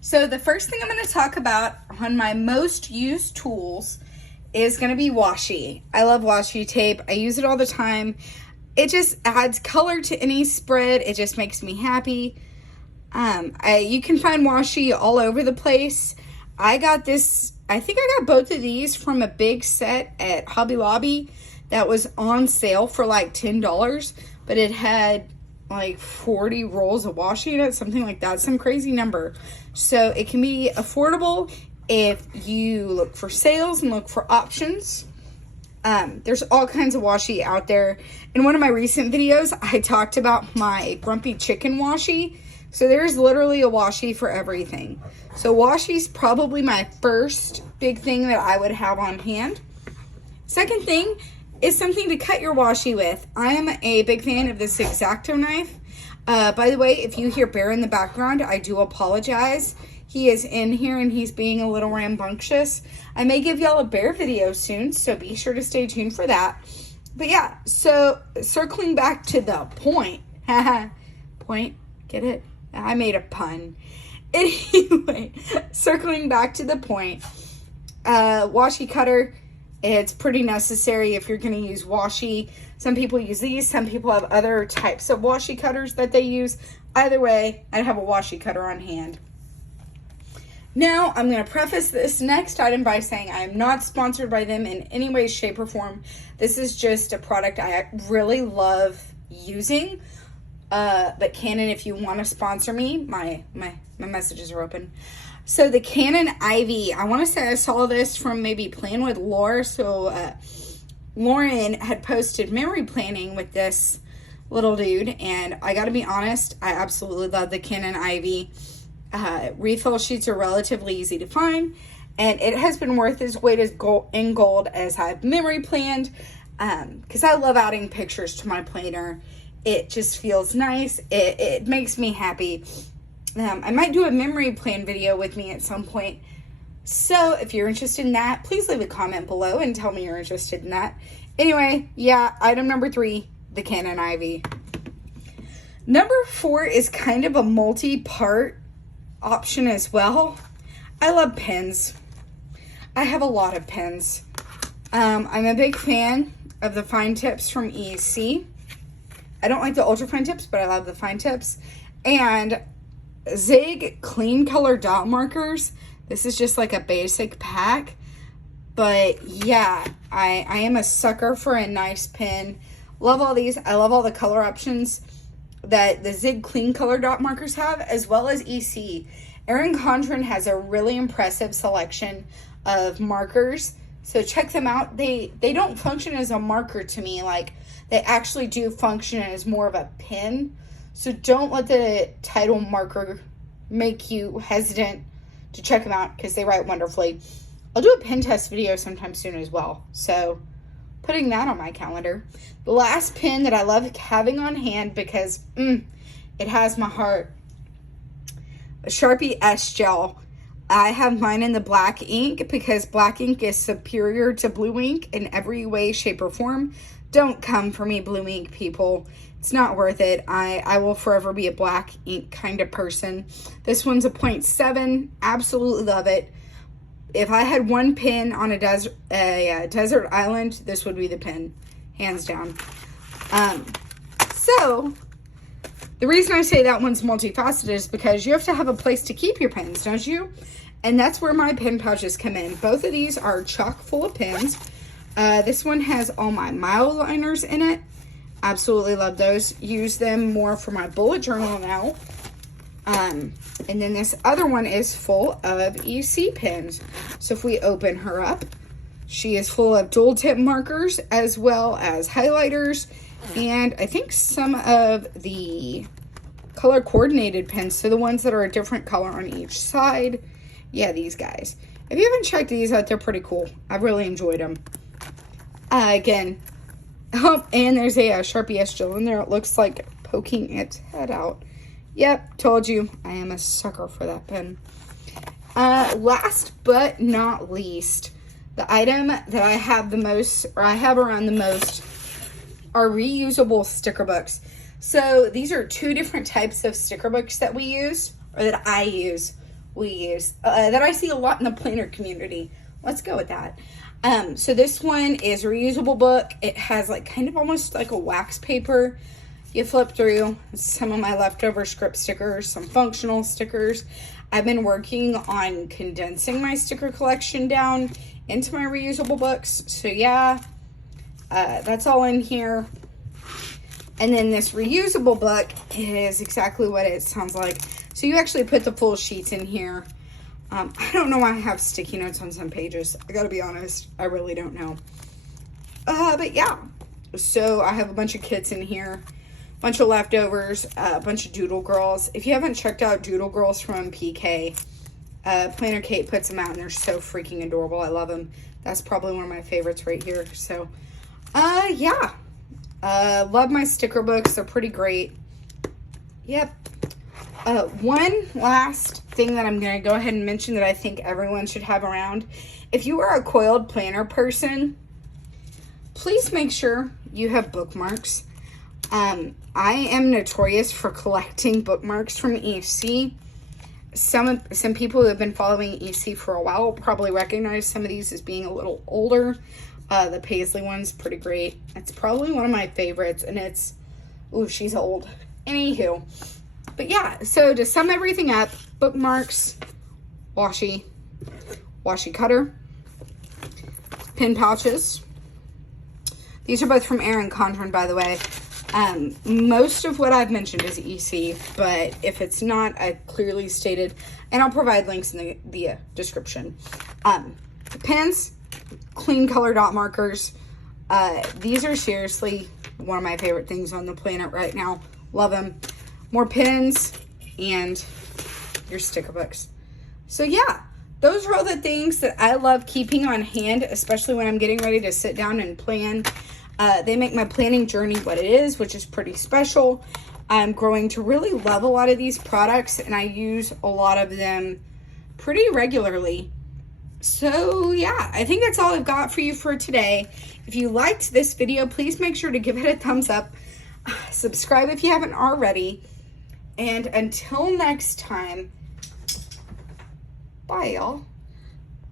So the first thing I'm going to talk about on my most used tools is going to be washi. I love washi tape. I use it all the time. It just adds color to any spread. It just makes me happy. You can find washi all over the place. I got this, I think I got both of these from a big set at Hobby Lobby that was on sale for like $10, but it had like 40 rolls of washi in it, something like that, some crazy number. So it can be affordable if you look for sales and look for options. There's all kinds of washi out there. In one of my recent videos, I talked about my Grumpy Chicken washi. So there's literally a washi for everything. So washi's probably my first big thing that I would have on hand. Second thing is something to cut your washi with. I am a big fan of this X-Acto knife. By the way, if you hear Bear in the background, I do apologize. He is in here and he's being a little rambunctious. I may give y'all a bear video soon, so be sure to stay tuned for that. But yeah, so circling back to the point. Point, get it? I made a pun. Anyway, circling back to the point. Washi cutter. It's pretty necessary if you're going to use washi. Some people use these. Some people have other types of washi cutters that they use. Either way, I'd have a washi cutter on hand. Now, I'm going to preface this next item by saying I am not sponsored by them in any way, shape, or form. This is just a product I really love using. But Canon, if you want to sponsor me, my messages are open. So the Canon Ivy, I want to say I saw this from maybe Plan with Lore. So Lauren had posted memory planning with this little dude, and I got to be honest, I absolutely love the Canon Ivy. Refill sheets are relatively easy to find, and it has been worth its weight in gold as I've memory planned, because I love adding pictures to my planner. It just feels nice. It makes me happy. I might do a memory plan video with me at some point. So if you're interested in that, please leave a comment below and tell me you're interested in that. Anyway, yeah, item number 3, the Canon Ivy. Number 4 is kind of a multi-part option as well. I love pens. I have a lot of pens. I'm a big fan of the fine tips from EC. I don't like the ultra fine tips, but I love the fine tips. And Zig clean color dot markers. This is just like a basic pack. But yeah, I am a sucker for a nice pen. Love all these. I love all the color options that the Zig clean color dot markers have, as well as EC. Erin Condren has a really impressive selection of markers. So check them out. They don't function as a marker to me. Like, they actually do function as more of a pen. So don't let the title marker make you hesitant to check them out, because they write wonderfully. I'll do a pen test video sometime soon as well. So putting that on my calendar. The last pen that I love having on hand because it has my heart. A Sharpie S-Gel. I have mine in the black ink because black ink is superior to blue ink in every way, shape, or form. Don't come for me, blue ink people. It's not worth it. I will forever be a black ink kind of person. This one's a 0.7. Absolutely love it. If I had one pen on a desert island, this would be the pen. Hands down. So, the reason I say that one's multifaceted is because you have to have a place to keep your pens, don't you? And that's where my pen pouches come in. Both of these are chock full of pens. This one has all my mile liners in it. Absolutely love those. Use them more for my bullet journal now. And then this other one is full of EC pens. So if we open her up, she is full of dual tip markers as well as highlighters. And I think some of the color coordinated pens. So the ones that are a different color on each side. Yeah, these guys. If you haven't checked these out, they're pretty cool. I've really enjoyed them. Again. Oh, and there's a Sharpie S-Gel in there. It looks like poking its head out. Yep, told you. I am a sucker for that pen. Last but not least, the item that I have the most, or I have around the most, are reusable sticker books. So these are two different types of sticker books that we use, or that I use. we use that I see a lot in the planner community. Let's go with that. So this one is a reusable book. It has like kind of almost like a wax paper. You flip through some of my leftover script stickers, some functional stickers. I've been working on condensing my sticker collection down into my reusable books. So yeah, that's all in here. And then this reusable book is exactly what it sounds like. So you actually put the full sheets in here. I don't know why I have sticky notes on some pages. I gotta be honest, I really don't know. But yeah, so I have a bunch of kits in here, a bunch of leftovers, a bunch of Doodle Girls. If you haven't checked out Doodle Girls from PK, Planner Kate puts them out and they're so freaking adorable. I love them. That's probably one of my favorites right here. So, yeah. Love my sticker books. They're pretty great. Yep. One last thing that I'm going to go ahead and mention that I think everyone should have around. If you are a coiled planner person, please make sure you have bookmarks. I am notorious for collecting bookmarks from EC. Some people who have been following EC for a while will probably recognize some of these as being a little older. The Paisley one's pretty great. It's probably one of my favorites, and it's, ooh, she's old. Anywho, but yeah, so to sum everything up, bookmarks, washi cutter, pin pouches. These are both from Erin Condren, by the way. Most of what I've mentioned is EC, but if it's not, I clearly stated, and I'll provide links in the description. Pens, clean color dot markers. These are seriously one of my favorite things on the planet right now. Love them. More pens and your sticker books. So yeah, those are all the things that I love keeping on hand, especially when I'm getting ready to sit down and plan. They make my planning journey what it is, which is pretty special. I'm growing to really love a lot of these products, and I use a lot of them pretty regularly. So yeah, I think that's all I've got for you for today. If you liked this video, please make sure to give it a thumbs up. Subscribe if you haven't already. And until next time, bye y'all.